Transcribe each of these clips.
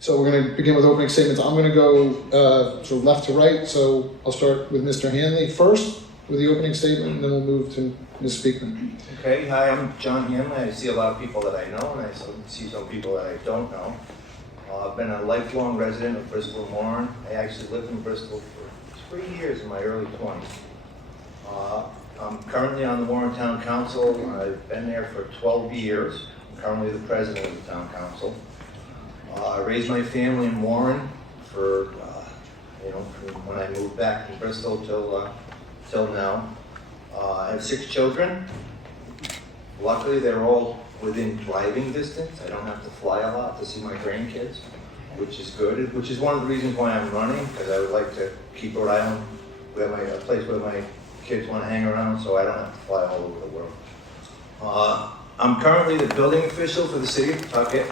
So we're going to begin with opening statements. I'm going to go sort of left to right. So I'll start with Mr. Hanley first with the opening statement, and then we'll move to Ms. Speakman. Okay, hi, I'm John Hanley. I see a lot of people that I know, and I see some people that I don't know. I've been a lifelong resident of Bristol and Warren. I actually lived in Bristol for 3 years in my early 20s. I'm currently on the Warren Town Council. I've been there for 12 years. I'm currently the president of the Town Council. I raised my family in Warren for, from when I moved back from Bristol till now. I have 6 children. Luckily, they're all within driving distance. I don't have to fly a lot to see my grandkids, which is good, which is one of the reasons why I'm running, because I would like to keep Rhode Island a place where my kids want to hang around, so I don't have to fly all over the world. I'm currently the building official for the city of Pawtucket.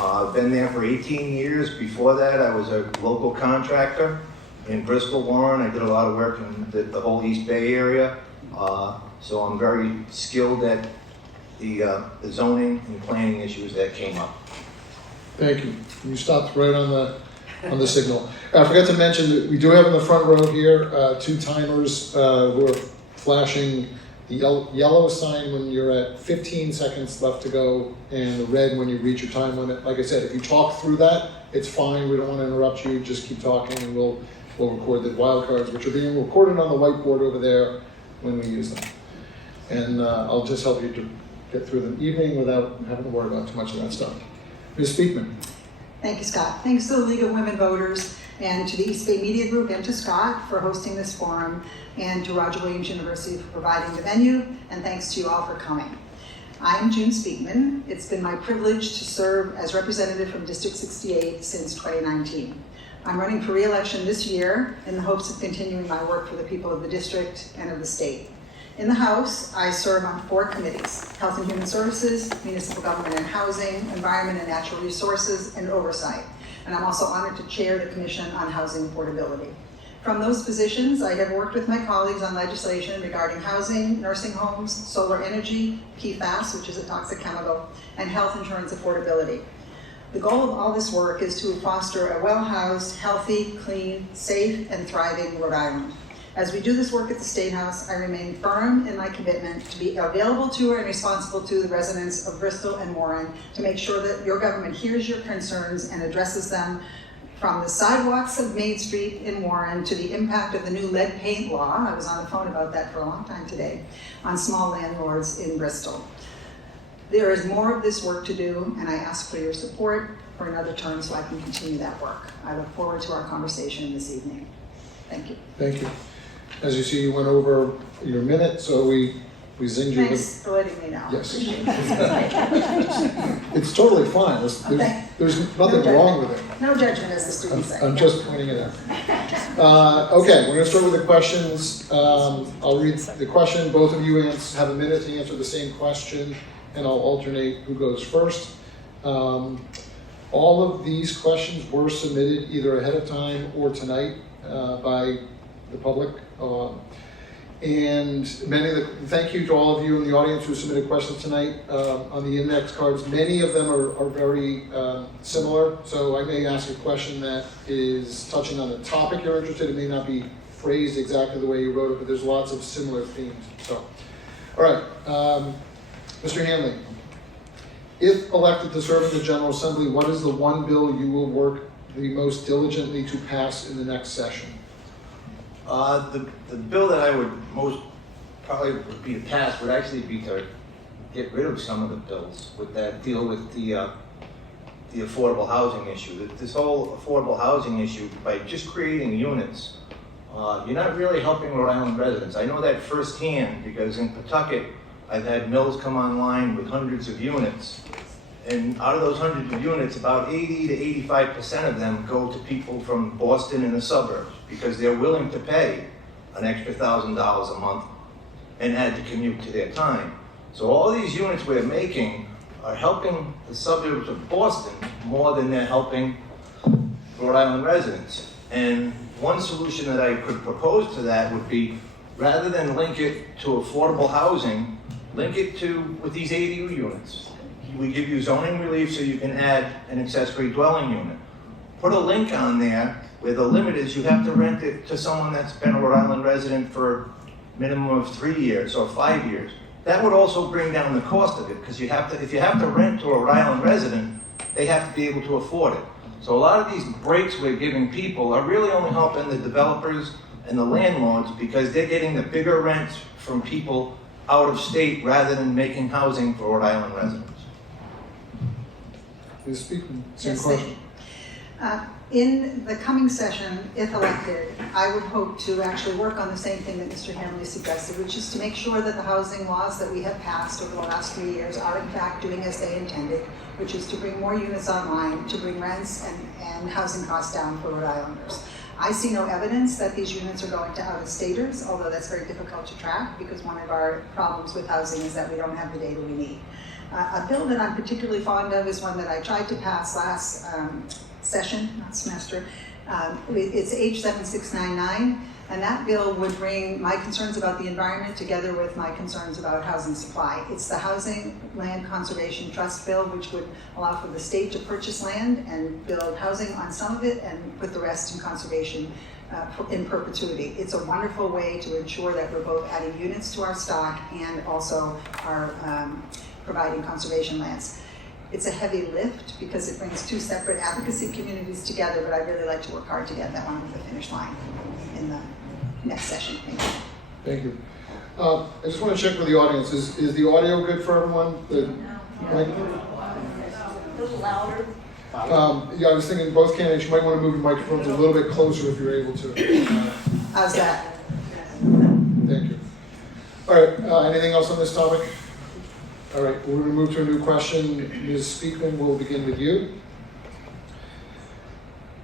I've been there for 18 years. Before that, I was a local contractor in Bristol, Warren. I did a lot of work in the whole East Bay area, so I'm very skilled at the zoning and planning issues that came up. Thank you. You stopped right on the signal. I forgot to mention that we do have in the front row here 2 timers who are flashing the yellow sign when you're at 15 seconds left to go, and the red when you reach your time limit. Like I said, if you talk through that, it's fine. We don't want to interrupt you. Just keep talking, and we'll record the wild cards, which are being recorded on the whiteboard over there when we use them. And I'll just help you to get through the evening without having to worry about too much of that stuff. Ms. Speakman. Thank you, Scott. Thanks to the League of Women Voters and to the East Bay Media Group and to Scott for hosting this forum, and to Roger Williams University for providing the venue, and thanks to you all for coming. I'm June Speakman. It's been my privilege to serve as representative from District 68 since 2019. I'm running for re-election this year in the hopes of continuing my work for the people of the district and of the state. In the House, I serve on 4 committees: Health and Human Services, Municipal Government and Housing, Environment and Natural Resources, and Oversight. And I'm also honored to chair the Commission on Housing Affordability. From those positions, I have worked with my colleagues on legislation regarding housing, nursing homes, solar energy, PFAS, which is a toxic chemical, and health insurance affordability. The goal of all this work is to foster a well-housed, healthy, clean, safe, and thriving Rhode Island. As we do this work at the State House, I remain firm in my commitment to be available to and responsible to the residents of Bristol and Warren to make sure that your government hears your concerns and addresses them, from the sidewalks of Main Street in Warren to the impact of the new lead paint law, I was on the phone about that for a long time today, on small landlords in Bristol. There is more of this work to do, and I ask for your support for another term so I can continue that work. I look forward to our conversation this evening. Thank you. Thank you. As you see, you went over your minute, so we zinged you. Thanks for letting me know. Yes. It's totally fine. There's nothing wrong with it. No judgment, as the students say. I'm just pointing it out. Okay, we're going to start with the questions. I'll read the question. Both of you have a minute to answer the same question, and I'll alternate who goes first. All of these questions were submitted either ahead of time or tonight by the public. And thank you to all of you in the audience who submitted questions tonight on the index cards. Many of them are very similar, so I may ask a question that is touching on the topic you're interested in. It may not be phrased exactly the way you wrote it, but there's lots of similar themes. So, all right, Mr. Hanley, if elected to serve in the General Assembly, what is the one bill you will work the most diligently to pass in the next session? The bill that I would most probably would be to pass would actually be to get rid of some of the bills that deal with the affordable housing issue. This whole affordable housing issue, by just creating units, you're not really helping Rhode Island residents. I know that firsthand because in Pawtucket, I've had mills come online with hundreds of units. And out of those hundreds of units, about 80 to 85% of them go to people from Boston and the suburbs because they're willing to pay an extra $1,000 a month and add the commute to their time. So all these units we're making are helping the suburbs of Boston more than they're helping Rhode Island residents. And one solution that I could propose to that would be, rather than link it to affordable housing, link it to with these ADU units. We give you zoning relief so you can add an accessory dwelling unit. put a link on there where the limit is you have to rent it to someone that's been a Rhode Island resident for minimum of 3 years or 5 years. That would also bring down the cost of it, because if you have to rent to a Rhode Island resident, they have to be able to afford it. So a lot of these breaks we're giving people are really only helping the developers and the landlords, because they're getting the bigger rents from people out of state rather than making housing for Rhode Island residents. Please speak. Same Yes, question. In the coming session, if elected, I would hope to actually work on the same thing that Mr. Hanley suggested, which is to make sure that the housing laws that we have passed over the last 3 years are in fact doing as they intended, which is to bring more units online, to bring rents and housing costs down for Rhode Islanders. I see no evidence that these units are going to out-of-staters, although that's very difficult to track, because one of our problems with housing is that we don't have the data we need. A bill that I'm particularly fond of is one that I tried to pass last session, not semester. It's H7699, and that bill would bring my concerns about the environment together with my concerns about housing supply. It's the Housing Land Conservation Trust bill, which would allow for the state to purchase land and build housing on some of it and put the rest in conservation in perpetuity. It's a wonderful way to ensure that we're both adding units to our stock and also are providing conservation lands. It's a heavy lift because it brings two separate advocacy communities together, but I'd really like to work hard to get that one over the finish line in the next session. Thank you. Thank you. I just want to check with the audience. Is the audio good for everyone? A little louder. Yeah, I was thinking both candidates, you might want to move your microphones a little bit closer if you're able to. How's that? Thank you. All right, anything else on this topic? All right, we're going to move to a new question. Ms. Speakman, we'll begin with you.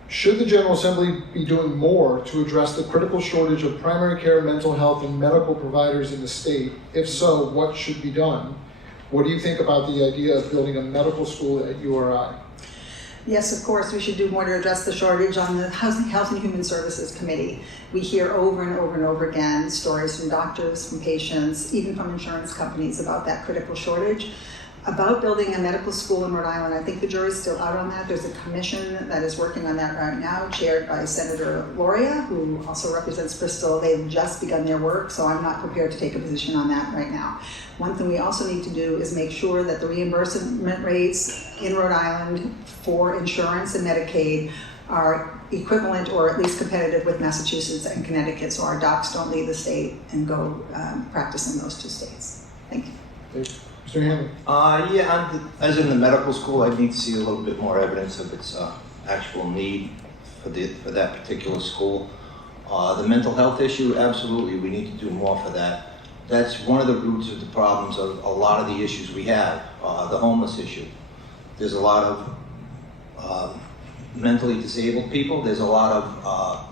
Should the General Assembly be doing more to address the critical shortage of primary care, mental health, and medical providers in the state? If so, what should be done? What do you think about the idea of building a medical school at URI? Yes, of course, we should do more to address the shortage on the Health and Human Services Committee. We hear over and over and over again stories from doctors, from patients, even from insurance companies about that critical shortage. About building a medical school in Rhode Island, I think the jury's still out on that. There's a commission that is working on that right now, chaired by Senator Loria, who also represents Bristol. They've just begun their work, so I'm not prepared to take a position on that right now. One thing we also need to do is make sure that the reimbursement rates in Rhode Island for insurance and Medicaid are equivalent or at least competitive with Massachusetts and Connecticut, so our docs don't leave the state and go practice in those two states. Thank you. Thank you. Mr. Hanley? Yeah, as in the medical school, I need to see a little bit more evidence of its actual need for that particular school. The mental health issue, absolutely, we need to do more for that. That's one of the roots of the problems of a lot of the issues we have, the homeless issue. There's a lot of mentally disabled people, there's a lot of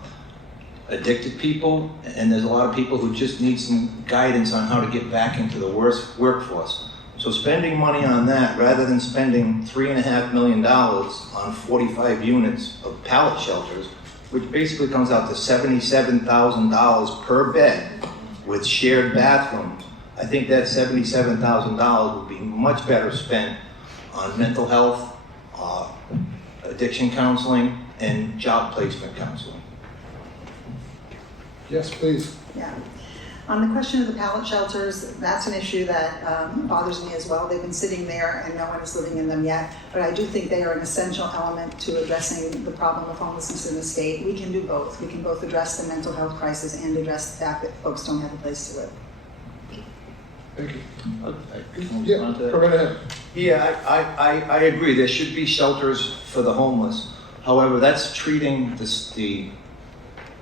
addicted people, and there's a lot of people who just need some guidance on how to get back into the workforce. So spending money on that, rather than spending $3.5 million on 45 units of pallet shelters, which basically comes out to $77,000 per bed with shared bathrooms, I think that $77,000 would be much better spent on mental health, addiction counseling, and job placement counseling. Yes, please. Yeah. On the question of the pallet shelters, that's an issue that bothers me as well. They've been sitting there and no one is living in them yet, but I do think they are an essential element to addressing the problem of homelessness in the state. We can do both. We can both address the mental health crisis and address the fact that folks don't have a place to live. Thank you. Yeah, Go right ahead. Yeah, I agree. There should be shelters for the homeless. However, that's treating the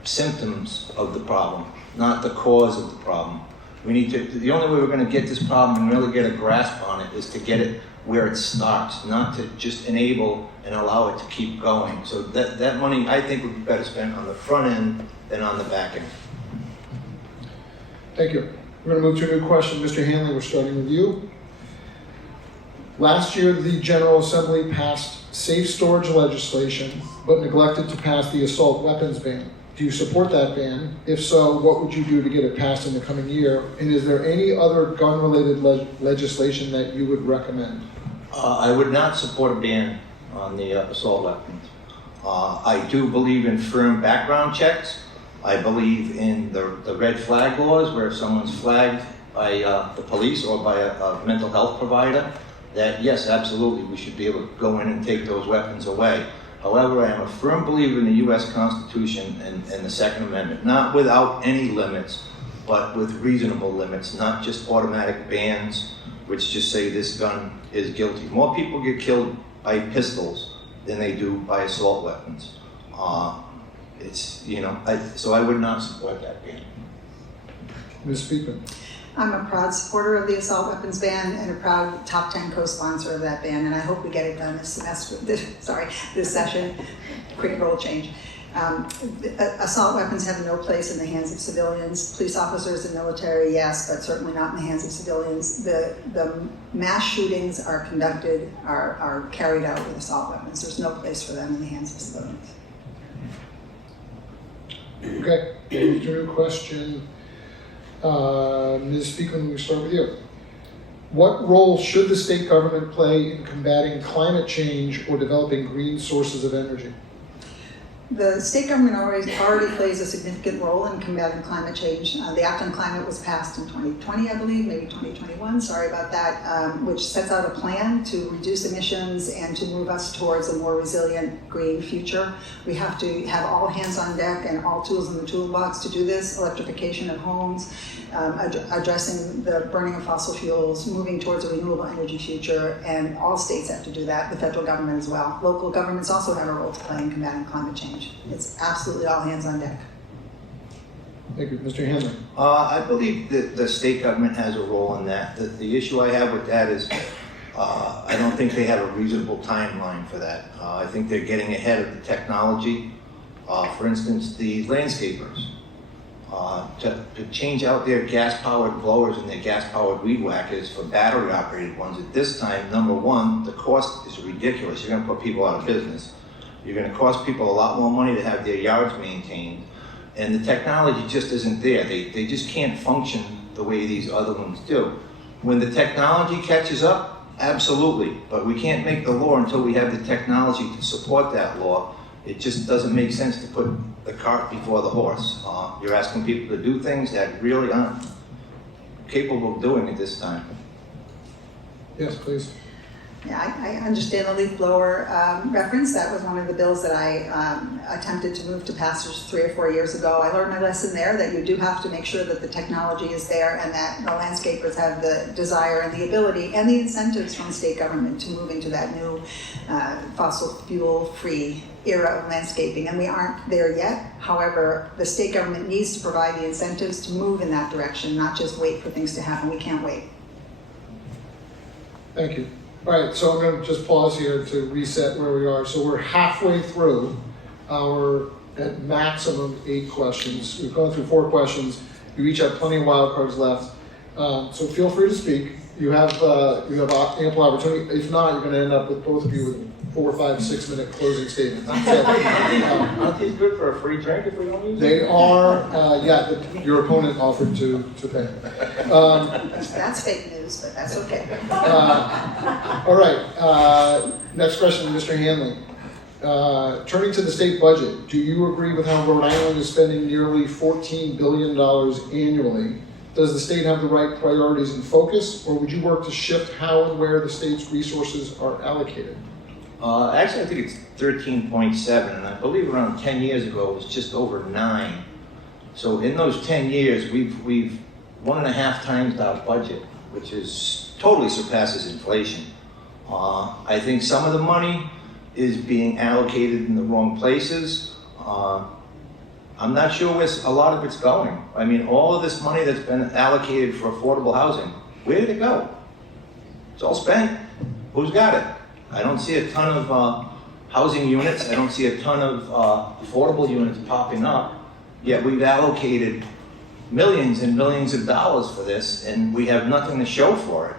symptoms of the problem, not the cause of the problem. We need to, the only way we're going to get this problem and really get a grasp on it is to get it where it starts, not to just enable and allow it to keep going. So that money, I think, would be better spent on the front end than on the back end. Thank you. We're going to move to a new question. Mr. Hanley, we're starting with you. Last year, the General Assembly passed safe storage legislation, but neglected to pass the assault weapons ban. Do you support that ban? If so, what would you do to get it passed in the coming year? And is there any other gun-related legislation that you would recommend? I would not support a ban on the assault weapons. I do believe in firm background checks. I believe in the red flag laws, where if someone's flagged by the police or by a mental health provider, that yes, absolutely, we should be able to go in and take those weapons away. However, I am a firm believer in the U.S. Constitution and the Second Amendment, not without any limits, but with reasonable limits, not just automatic bans, which just say this gun is guilty. More people get killed by pistols than they do by assault weapons. So I would not support that ban. Ms. Speakman. I'm a proud supporter of the assault weapons ban and a proud top 10 co-sponsor of that ban, and I hope we get it done this semester, this session. Quick roll change. Assault weapons have no place in the hands of civilians. Police officers and military, yes, but certainly not in the hands of civilians. The mass shootings are carried out with assault weapons. There's no place for them in the hands of civilians. Okay, move to a new question. Ms. Speakman, we start with you. What role should the state government play in combating climate change or developing green sources of energy? The state government already plays a significant role in combating climate change. The Act on Climate was passed in 2020, I believe, maybe 2021, sorry about that, which sets out a plan to reduce emissions and to move us towards a more resilient green future. We have to have all hands on deck and all tools in the toolbox to do this: electrification of homes, addressing the burning of fossil fuels, moving towards a renewable energy future, and all states have to do that, the federal government as well. Local governments also have a role to play in combating climate change. It's absolutely all hands on deck. Thank you. Mr. Hanley. I believe that the state government has a role in that. The issue I have with that is I don't think they have a reasonable timeline for that. I think they're getting ahead of the technology. For instance, the landscapers, to change out their gas-powered blowers and their gas-powered weed whackers for battery-operated ones at this time, number one, the cost is ridiculous. You're going to put people out of business. You're going to cost people a lot more money to have their yards maintained. And the technology just isn't there. They just can't function the way these other ones do. When the technology catches up, absolutely. But we can't make the law until we have the technology to support that law. It just doesn't make sense to put the cart before the horse. You're asking people to do things that really aren't capable of doing at this time. Yes, please. Yeah, I understand the leaf blower reference. That was one of the bills that I attempted to move to passage 3 or 4 years ago. I learned my lesson there, that you do have to make sure that the technology is there and that the landscapers have the desire and the ability and the incentives from the state government to move into that new fossil fuel-free era of landscaping. And we aren't there yet. However, the state government needs to provide the incentives to move in that direction, not just wait for things to happen. We can't wait. Thank you. All right, so I'm going to just pause here to reset where we are. So we're halfway through our, at maximum, 8 questions. We've gone through 4 questions. You each have plenty of wild cards left. So feel free to speak. You have ample opportunity. If not, you're going to end up with both of you with 4, 5, 6 minute closing statements. So, Aren't these good for a free drink if we don't use them? they are, your opponent offered to pay. That's fake news, but that's okay. All right, next question, Mr. Hanley. Turning to the state budget, do you agree with how Rhode Island is spending nearly $14 billion annually? Does the state have the right priorities and focus, or would you work to shift how and where the state's resources are allocated? Actually, I think it's 13.7, and I believe around 10 years ago it was just over 9. So in those 10 years, we've 1.5 times our budget, which is totally surpasses inflation. I think some of the money is being allocated in the wrong places. I'm not sure where a lot of it's going. I mean, all of this money that's been allocated for affordable housing, where did it go? It's all spent. Who's got it? I don't see a ton of housing units. I don't see a ton of affordable units popping up. Yet we've allocated millions and millions of dollars for this, and we have nothing to show for it.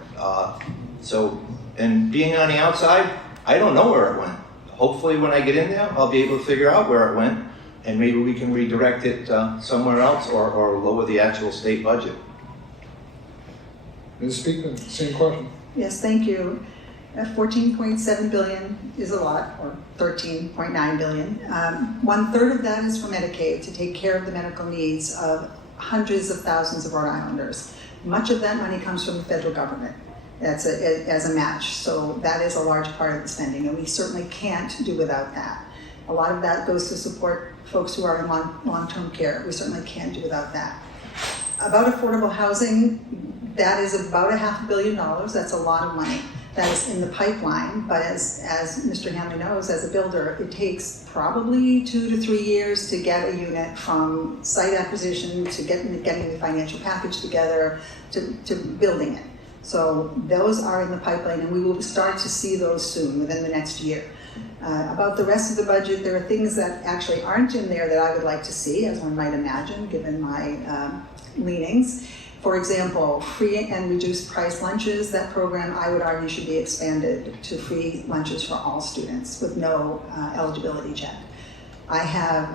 And being on the outside, I don't know where it went. Hopefully when I get in there, I'll be able to figure out where it went, and maybe we can redirect it somewhere else or lower the actual state budget. Ms. Speakman, same question. Yes, thank you. 14.7 billion is a lot, or 13.9 billion. 1/3 of that is for Medicaid to take care of the medical needs of hundreds of thousands of Rhode Islanders. Much of that money comes from the federal government as a match, so that is a large part of the spending, and we certainly can't do without that. A lot of that goes to support folks who are in long-term care. We certainly can't do without that. About affordable housing, that is about $500 million. That's a lot of money. That is in the pipeline, but as Mr. Hanley knows, as a builder, it takes probably 2 to 3 years to get a unit from site acquisition to getting the financial package together to building it. So those are in the pipeline, and we will start to see those soon, within the next year. About the rest of the budget, there are things that actually aren't in there that I would like to see, as one might imagine, given my leanings. For example, free and reduced price lunches, that program I would argue should be expanded to free lunches for all students with no eligibility check. I have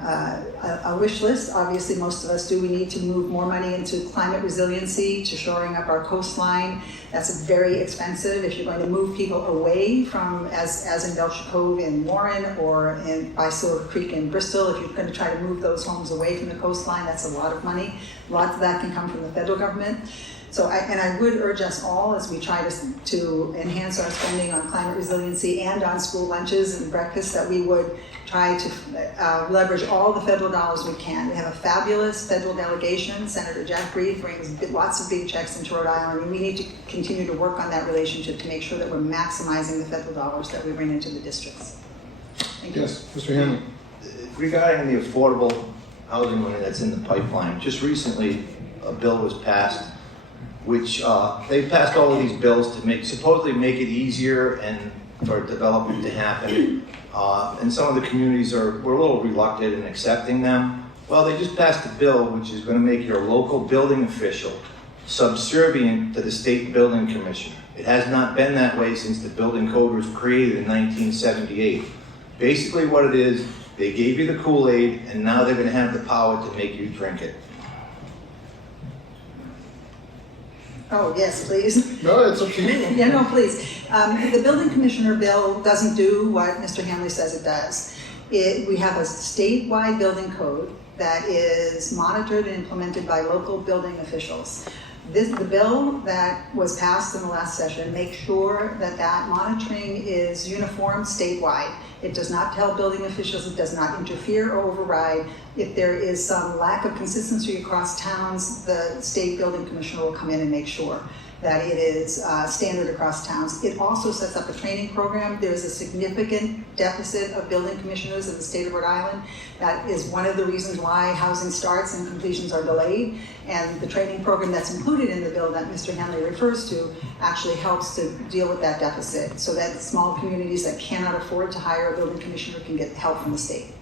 a wish list, obviously most of us do. We need to move more money into climate resiliency, to shoring up our coastline. That's very expensive. If you're going to move people away from, as in Belcher Cove in Warren or by Silver Creek in Bristol, if you're going to try to move those homes away from the coastline, that's a lot of money. Lots of that can come from the federal government. So I would urge us all, as we try to enhance our spending on climate resiliency and on school lunches and breakfast, that we would try to leverage all the federal dollars we can. We have a fabulous federal delegation. Senator Jack Reed brings lots of big checks into Rhode Island, and we need to continue to work on that relationship to make sure that we're maximizing the federal dollars that we bring into the districts. Thank you. Yes, Mr. Hanley. Regarding the affordable housing money that's in the pipeline, just recently a bill was passed which they've passed all of these bills to supposedly make it easier and for development to happen. And some of the communities were a little reluctant in accepting them. Well, they just passed a bill which is going to make your local building official subservient to the state building commissioner. It has not been that way since the building code was created in 1978. Basically what it is, they gave you the Kool-Aid and now they're going to have the power to make you drink it. Oh, yes, please. No, it's up to you. Yeah, no, please. The building commissioner bill doesn't do what Mr. Hanley says it does. We have a statewide building code that is monitored and implemented by local building officials. The bill that was passed in the last session makes sure that monitoring is uniform statewide. It does not tell building officials, it does not interfere or override. If there is some lack of consistency across towns, the state building commissioner will come in and make sure that it is standard across towns. It also sets up a training program. There is a significant deficit of building commissioners in the state of Rhode Island. That is one of the reasons why housing starts and completions are delayed. And the training program that's included in the bill that Mr. Hanley refers to actually helps to deal with that deficit so that small communities that cannot afford to hire a building commissioner can get help from the state.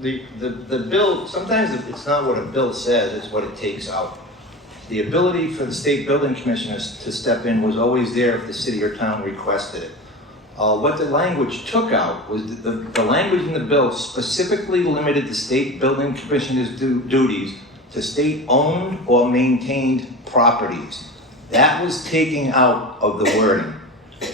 The bill, sometimes it's not what a bill says, it's what it takes out. The ability for the state building commissioners to step in was always there if the city or town requested it. What the language took out was the language in the bill specifically limited the state building commissioner's duties to state-owned or maintained properties. That was taking out of the wording.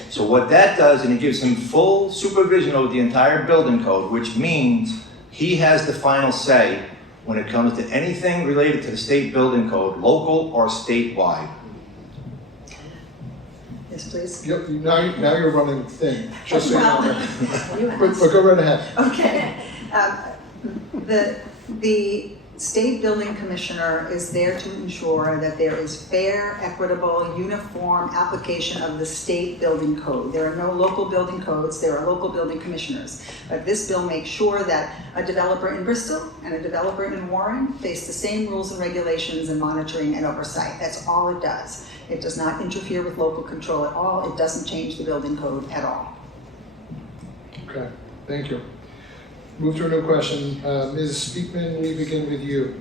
So what that does, and it gives him full supervision over the entire building code, which means he has the final say when it comes to anything related to the state building code, local or statewide. Yes, please. Yep, now you're running thin. Just so Well, you know. you But asked. go right ahead. Okay. The state building commissioner is there to ensure that there is fair, equitable, uniform application of the state building code. There are no local building codes, there are local building commissioners. But this bill makes sure that a developer in Bristol and a developer in Warren face the same rules and regulations and monitoring and oversight. That's all it does. It does not interfere with local control at all. It doesn't change the building code at all. Okay, thank you. Move to a new question. Ms. Speakman, we begin with you.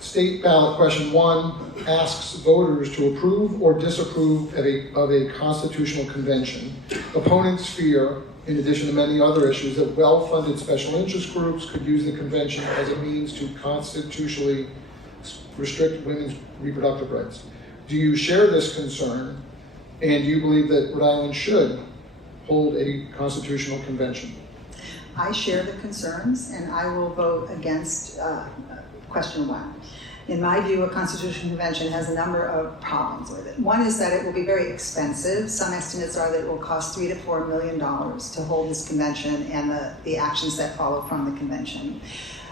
State ballot question 1 asks voters to approve or disapprove of a constitutional convention. Opponents fear, in addition to many other issues, that well-funded special interest groups could use the convention as a means to constitutionally restrict women's reproductive rights. Do you share this concern? And do you believe that Rhode Island should hold a constitutional convention? I share the concerns, and I will vote against question 1. In my view, a constitutional convention has a number of problems with it. One is that it will be very expensive. Some estimates are that it will cost $3 to $4 million to hold this convention and the actions that follow from the convention.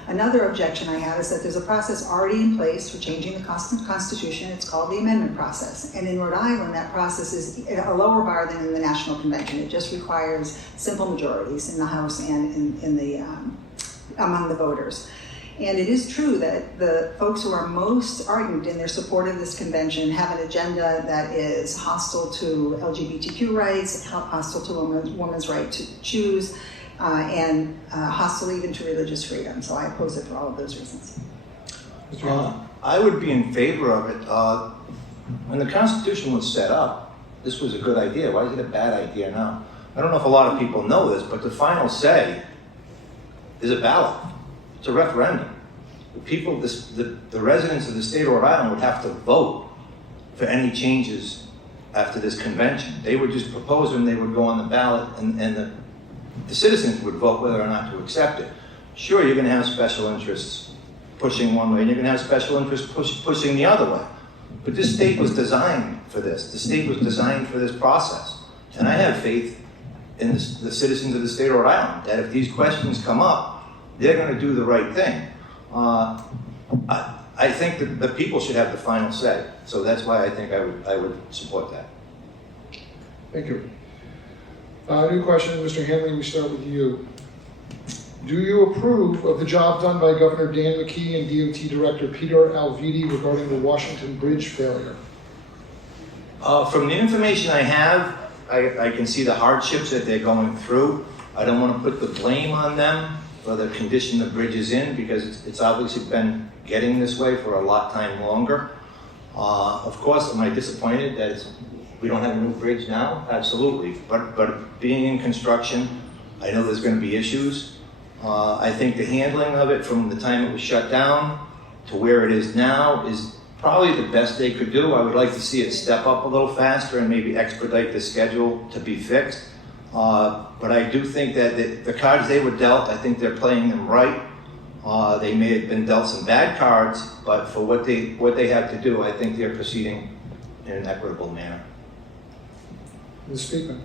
Another objection I have is that there's a process already in place for changing the Constitution. It's called the amendment process. And in Rhode Island, that process is a lower bar than in the National Convention. It just requires simple majorities in the House and in the among the voters. And it is true that the folks who are most ardent in their support of this convention have an agenda that is hostile to LGBTQ rights, hostile to women's right to choose, and hostile even to religious freedom. So I oppose it for all of those reasons. I would be in favor of it. When the Constitution was set up, this was a good idea. Why is it a bad idea now? I don't know if a lot of people know this, but the final say is a ballot. It's a referendum. The people, the residents of the state of Rhode Island would have to vote for any changes after this convention. They would just propose them, they would go on the ballot, and the citizens would vote whether or not to accept it. Sure, you're going to have special interests pushing one way, and you're going to have special interests pushing the other way. But this state was designed for this. The state was designed for this process. And I have faith in the citizens of the state of Rhode Island that if these questions come up, they're going to do the right thing. I think that the people should have the final say. So that's why I think I would support that. Thank you. New question, Mr. Hanley, we start with you. Do you approve of the job done by Governor Dan McKee and DOT Director Peter Alviti regarding the Washington Bridge failure? From the information I have, I can see the hardships that they're going through. I don't want to put the blame on them for the condition the bridge is in, because it's obviously been getting this way for a lot time longer. Of course, am I disappointed that we don't have a new bridge now? Absolutely. But being in construction, I know there's going to be issues. I think the handling of it from the time it was shut down to where it is now is probably the best they could do. I would like to see it step up a little faster and maybe expedite the schedule to be fixed. But I do think that the cards they were dealt, I think they're playing them right. They may have been dealt some bad cards, but for what they have to do, I think they're proceeding in an equitable manner. Ms. Speakman.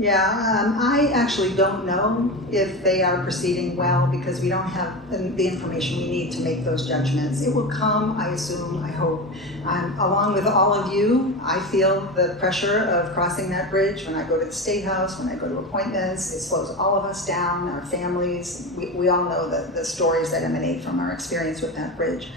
Yeah, I actually don't know if they are proceeding well because we don't have the information we need to make those judgments. It will come, I assume, I hope. Along with all of you, I feel the pressure of crossing that bridge when I go to the State House, when I go to appointments. It slows all of us down, our families. We all know the stories that emanate from our experience with that bridge.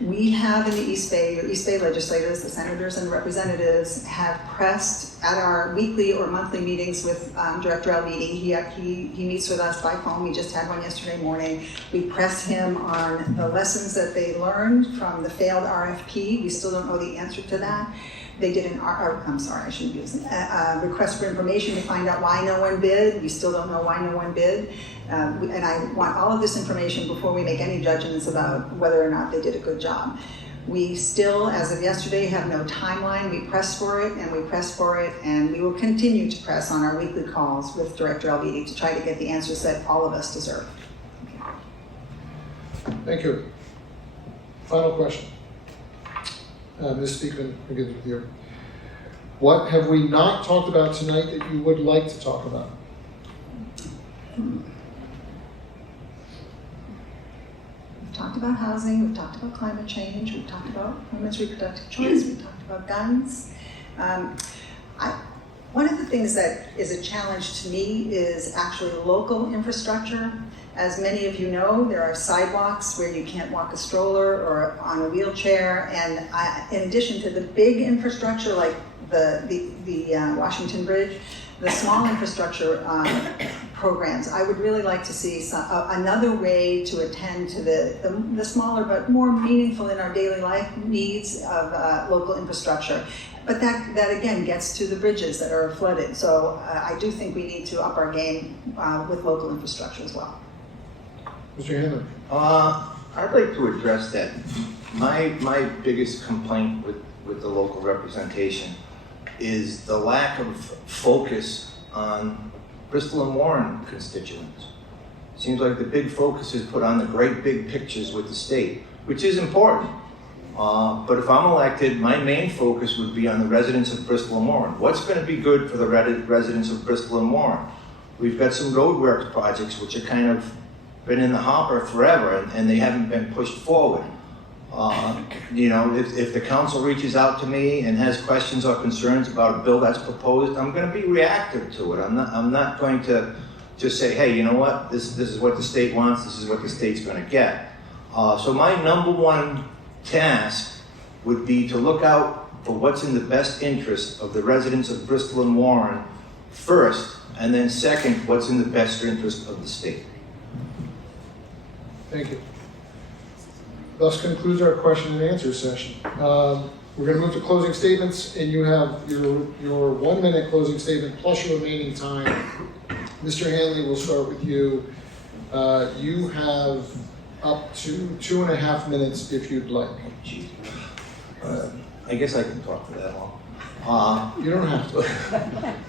We have in the East Bay legislators, the senators and representatives, have pressed at our weekly or monthly meetings with Director Alviti. He meets with us by phone. We just had one yesterday morning. We pressed him on the lessons that they learned from the failed RFP. We still don't know the answer to that. They did a request for information to find out why no one bid. We still don't know why no one bid. And I want all of this information before we make any judgments about whether or not they did a good job. We still, as of yesterday, have no timeline. We pressed for it, and we will continue to press on our weekly calls with Director Alviti to try to get the answers that all of us deserve. Thank you. Final question. Ms. Speakman, I'll give it to you. What have we not talked about tonight that you would like to talk about? We've talked about housing, we've talked about climate change, we've talked about women's reproductive choice, we've talked about guns. One of the things that is a challenge to me is actually local infrastructure. As many of you know, there are sidewalks where you can't walk a stroller or on a wheelchair, and in addition to the big infrastructure like the Washington Bridge, the small infrastructure programs, I would really like to see another way to attend to the smaller but more meaningful in our daily life needs of local infrastructure. But that again gets to the bridges that are flooded. So I do think we need to up our game with local infrastructure as well. Mr. Hanley. I'd like to address that. My biggest complaint with the local representation is the lack of focus on Bristol and Warren constituents. Seems like the big focus is put on the great big pictures with the state, which is important. But if I'm elected, my main focus would be on the residents of Bristol and Warren. What's going to be good for the residents of Bristol and Warren? We've got some roadworks projects which are kind of been in the hopper forever, and they haven't been pushed forward. You know, if the council reaches out to me and has questions or concerns about a bill that's proposed, I'm going to be reactive to it. I'm not going to just say, hey, you know what, this is what the state wants, this is what the state's going to get. So my number one task would be to look out for what's in the best interest of the residents of Bristol and Warren first, and then second, what's in the best interest of the state. Thank you. Thus concludes our question and answer session. We're going to move to closing statements, and you have your 1 minute closing statement plus your remaining time. Mr. Hanley, we'll start with you. You have up to 2.5 minutes if you'd like. I guess I can talk for that long. You don't have to.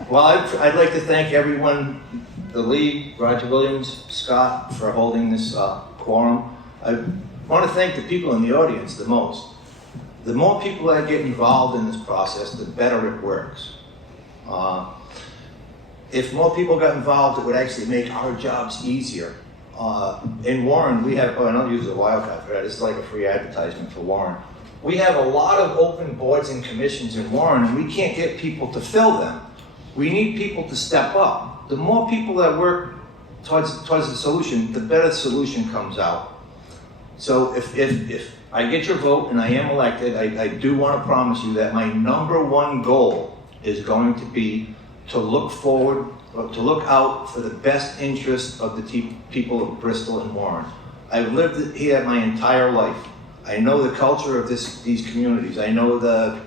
Well, I'd like to thank everyone, the league, Roger Williams, Scott, for holding this quorum. I want to thank the people in the audience the most. The more people that get involved in this process, the better it works. If more people got involved, it would actually make our jobs easier. In Warren, we have, and I'll use a wildcard for that, it's like a free advertisement for Warren. We have a lot of open boards and commissions in Warren, and we can't get people to fill them. We need people to step up. The more people that work towards the solution, the better the solution comes out. So if I get your vote and I am elected, I do want to promise you that my number one goal is going to be to look forward, or to look out for the best interest of the people of Bristol and Warren. I've lived here my entire life. I know the culture of these communities. I know the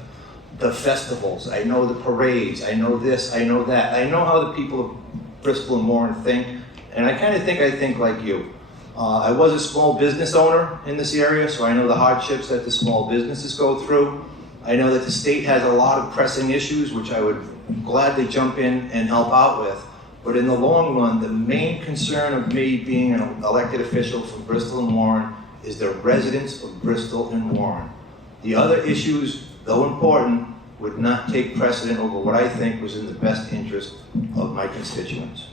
festivals. I know the parades. I know this. I know that. I know how the people of Bristol and Warren think, and I kind of think like you. I was a small business owner in this area, so I know the hardships that the small businesses go through. I know that the state has a lot of pressing issues, which I would gladly jump in and help out with. But in the long run, the main concern of me being an elected official from Bristol and Warren is the residents of Bristol and Warren. The other issues, though important, would not take precedent over what I think was in the best interest of my constituents.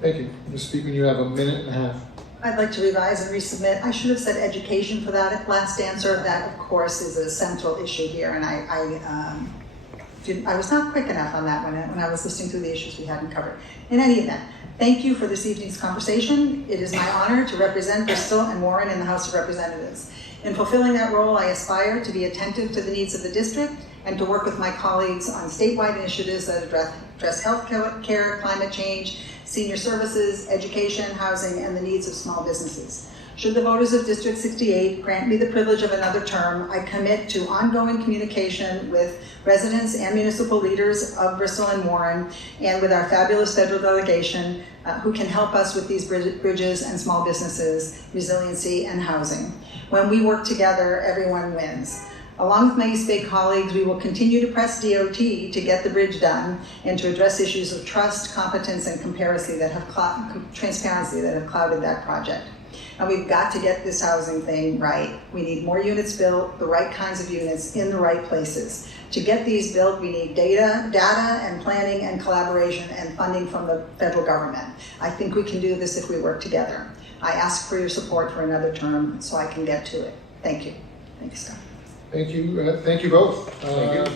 Thank you. Ms. Speakman, you have 1.5 minutes. I'd like to revise and resubmit. I should have said education for that last answer. That, of course, is a central issue here, and I was not quick enough on that when I was listing through the issues we hadn't covered. In any event, thank you for this evening's conversation. It is my honor to represent Bristol and Warren in the House of Representatives. In fulfilling that role, I aspire to be attentive to the needs of the district and to work with my colleagues on statewide initiatives that address health care, climate change, senior services, education, housing, and the needs of small businesses. Should the voters of District 68 grant me the privilege of another term, I commit to ongoing communication with residents and municipal leaders of Bristol and Warren, and with our fabulous federal delegation who can help us with these bridges and small businesses, resiliency, and housing. When we work together, everyone wins. Along with my East Bay colleagues, we will continue to press DOT to get the bridge done and to address issues of trust, competence, and transparency that have clouded that project. And we've got to get this housing thing right. We need more units built, the right kinds of units in the right places. To get these built, we need data and planning and collaboration and funding from the federal government. I think we can do this if we work together. I ask for your support for another term so I can get to it. Thank you. Thank you, Scott. Thank you both. Thank you.